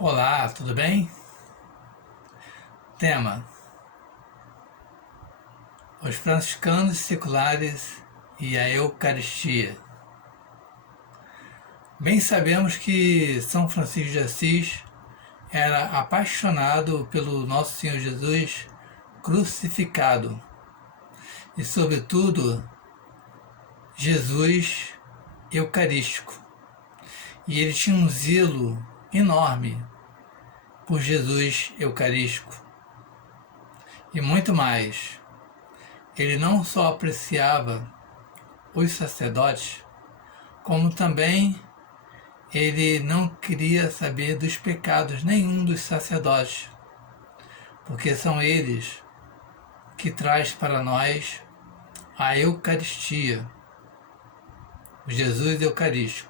Olá, tudo bem? Tema: os franciscanos seculares e a Eucaristia. Bem sabemos que São Francisco de Assis era apaixonado pelo nosso Senhor Jesus crucificado e, sobretudo, Jesus eucarístico. E ele tinha um zelo enorme por Jesus eucarístico. E muito mais, ele não só apreciava os sacerdotes, como também ele não queria saber dos pecados nenhum dos sacerdotes, porque são eles que traz para nós a Eucaristia, o Jesus Eucarístico.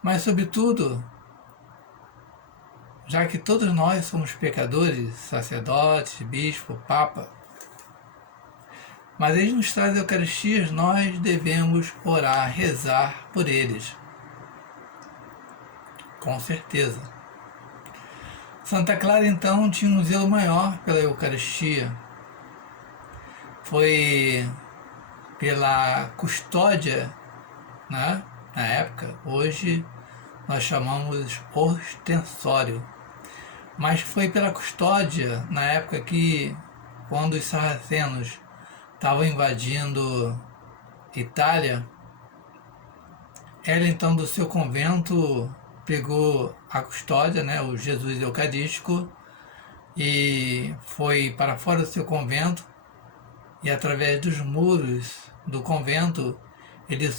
Mas, sobretudo, já que todos nós somos pecadores, sacerdotes, bispo, papa, mas eles nos trazem a Eucaristia, nós devemos orar, rezar por eles. Com certeza. Santa Clara, então, tinha um zelo maior pela Eucaristia. Foi pela custódia, né? Na época, hoje nós chamamos ostensório. Mas foi pela custódia, na época que, quando os sarracenos estavam invadindo Itália, ela então do seu convento pegou a custódia, né, o Jesus Eucarístico, e foi para fora do seu convento, e através dos muros do convento ela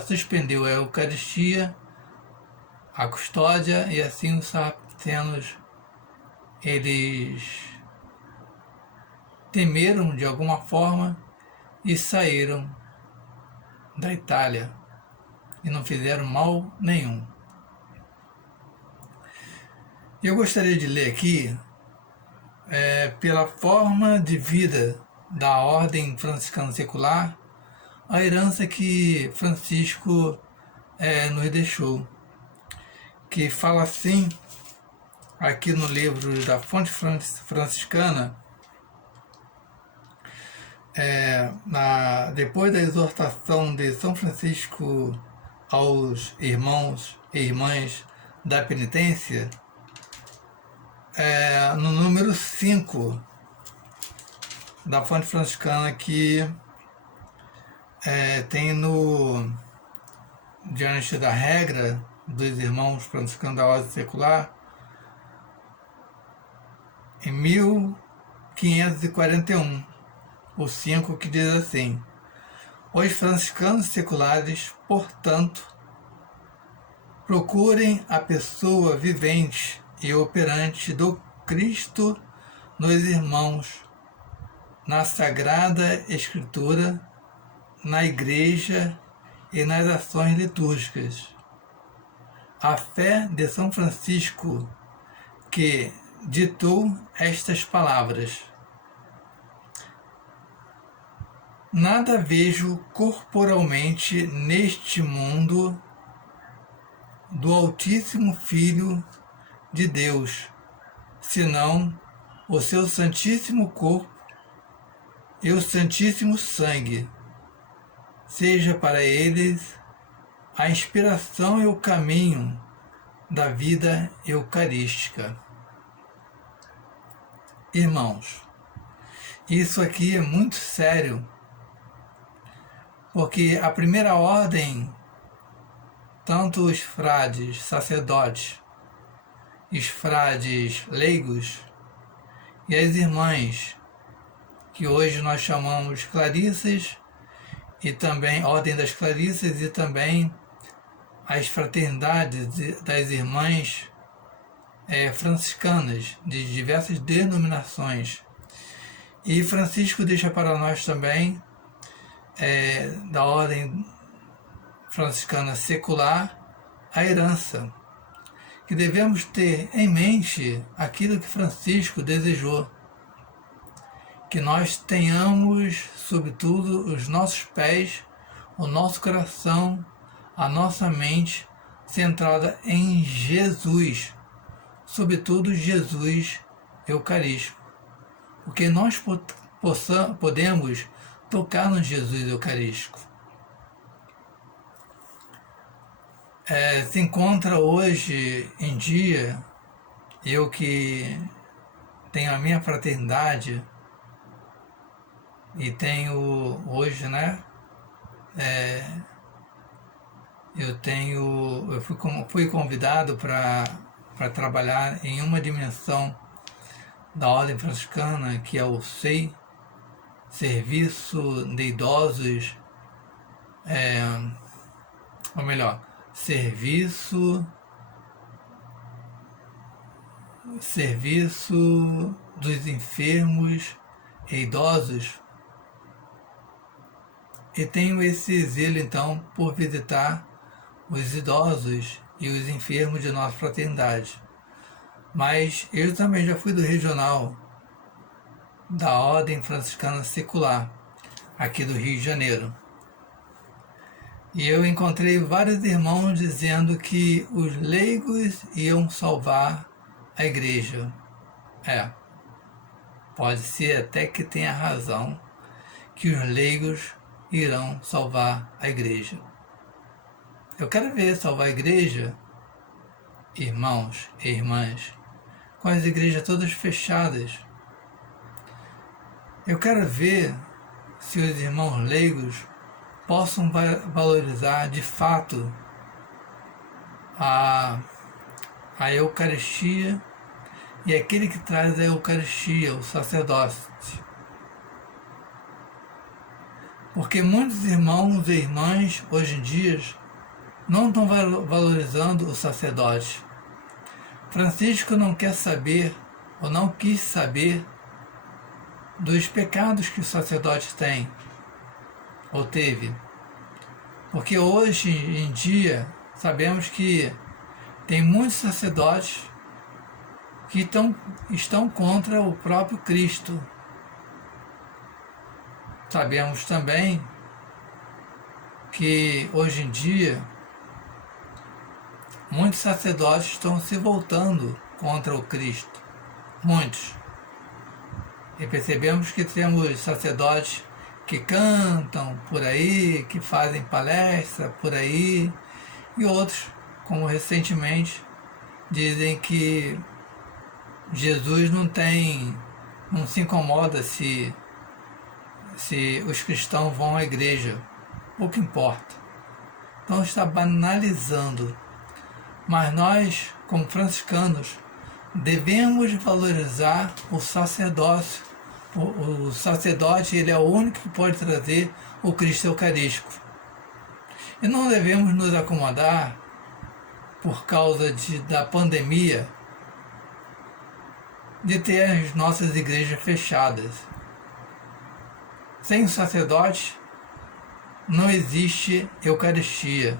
suspendeu a Eucaristia, a custódia, e assim os sarracenos eles temeram de alguma forma e saíram da Itália e não fizeram mal nenhum. Eu gostaria de ler aqui, pela forma de vida da Ordem Franciscana Secular, a herança que Francisco nos deixou, que fala assim, aqui no livro da Fonte Franciscana, depois da exortação de São Francisco aos irmãos e irmãs da penitência, no número 5 da Fonte Franciscana, que tem diante da regra dos irmãos franciscanos da ordem secular, em 1541, o 5, que diz assim: os franciscanos seculares, portanto, procurem a pessoa vivente e operante do Cristo nos irmãos, na Sagrada Escritura, na Igreja e nas ações litúrgicas. A fé de São Francisco, que ditou estas palavras: nada vejo corporalmente neste mundo do Altíssimo Filho de Deus, senão o seu Santíssimo Corpo e o Santíssimo Sangue. Seja para eles a inspiração e o caminho da vida eucarística. Irmãos, isso aqui é muito sério, porque a primeira ordem, tanto os frades, sacerdotes, os frades leigos e as irmãs, que hoje nós chamamos Clarissas, e também Ordem das Clarissas, e também as fraternidades das irmãs franciscanas, de diversas denominações. E Francisco deixa para nós também, da Ordem Franciscana Secular, a herança, que devemos ter em mente aquilo que Francisco desejou, que nós tenhamos, sobretudo, os nossos pés, o nosso coração, a nossa mente centrada em Jesus, sobretudo Jesus Eucarístico, porque nós podemos tocar no Jesus Eucarístico. Se encontra hoje em dia, eu que tenho a minha fraternidade e tenho hoje, né? Eu fui convidado para trabalhar em uma dimensão da Ordem Franciscana, que é o SEI, Serviço de Idosos, ou melhor, Serviço dos Enfermos e Idosos. E tenho esse zelo, então, por visitar os idosos e os enfermos de nossa fraternidade. Mas eu também já fui do regional da Ordem Franciscana Secular, aqui do Rio de Janeiro. E eu encontrei vários irmãos dizendo que os leigos iam salvar a igreja. Pode ser até que tenha razão que os leigos irão salvar a igreja. Eu quero ver salvar a igreja, irmãos e irmãs, com as igrejas todas fechadas. Eu quero ver se os irmãos leigos possam valorizar de fato a Eucaristia e aquele que traz a Eucaristia, o sacerdote. Porque muitos irmãos e irmãs hoje em dia não estão valorizando o sacerdote. Francisco não quer saber, ou não quis saber, dos pecados que o sacerdote tem, ou teve. Porque hoje em dia sabemos que tem muitos sacerdotes que estão contra o próprio Cristo. Sabemos também que hoje em dia muitos sacerdotes estão se voltando contra o Cristo. Muitos. E percebemos que temos sacerdotes que cantam por aí, que fazem palestra por aí, e outros, como recentemente, dizem que Jesus não se incomoda se os cristãos vão à igreja, pouco importa. Então está banalizando. Mas nós, como franciscanos, devemos valorizar o sacerdócio. O sacerdote, ele é o único que pode trazer o Cristo Eucarístico. E não devemos nos acomodar, por causa da pandemia, de ter as nossas igrejas fechadas. Sem o sacerdote, não existe Eucaristia.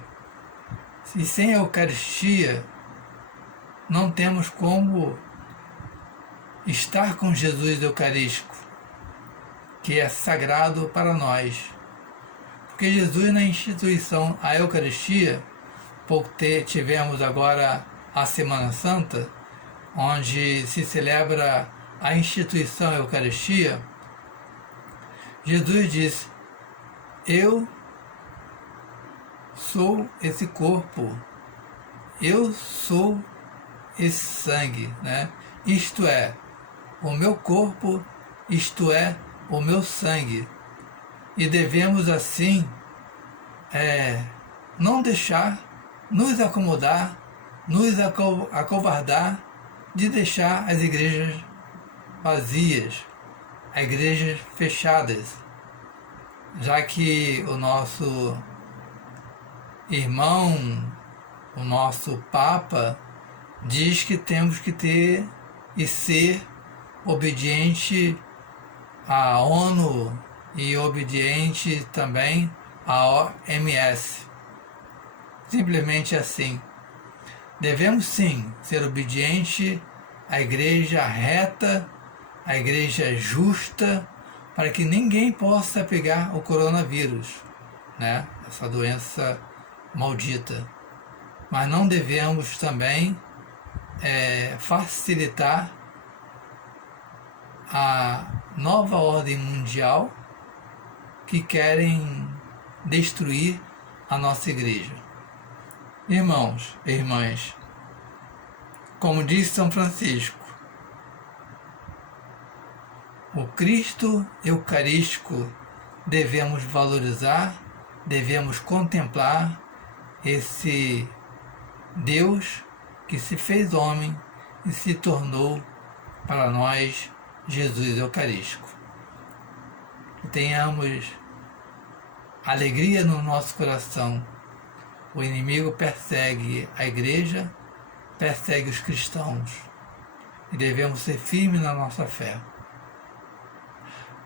E sem a Eucaristia, não temos como estar com Jesus Eucarístico, que é sagrado para nós. Porque Jesus, na instituição, a Eucaristia, tivemos agora a Semana Santa, onde se celebra a instituição Eucaristia, Jesus disse: eu sou esse corpo, eu sou esse sangue, né? Isto é, o meu corpo, isto é, o meu sangue. E devemos assim não deixar nos acomodar, nos acovardar de deixar as igrejas vazias, as igrejas fechadas, já que o nosso irmão, o nosso Papa, diz que temos que ter e ser obediente à ONU e obediente também à OMS. Simplesmente assim. Devemos sim ser obediente à igreja reta, à igreja justa, para que ninguém possa pegar o coronavírus, né? Essa doença maldita. mas não devemos também facilitar a nova ordem mundial que querem destruir a nossa igreja. Irmãos e irmãs, como disse São Francisco, o Cristo Eucarístico devemos valorizar, devemos contemplar esse Deus que se fez homem e se tornou para nós Jesus Eucarístico. Que tenhamos alegria no nosso coração. O inimigo persegue a igreja, persegue os cristãos e devemos ser firmes na nossa fé.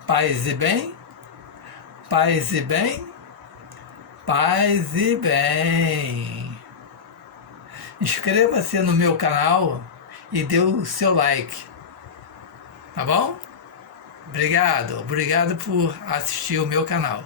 Paz e bem, paz e bem, paz e bem. Inscreva-se no meu canal e dê o seu like, tá bom? Obrigado por assistir o meu canal.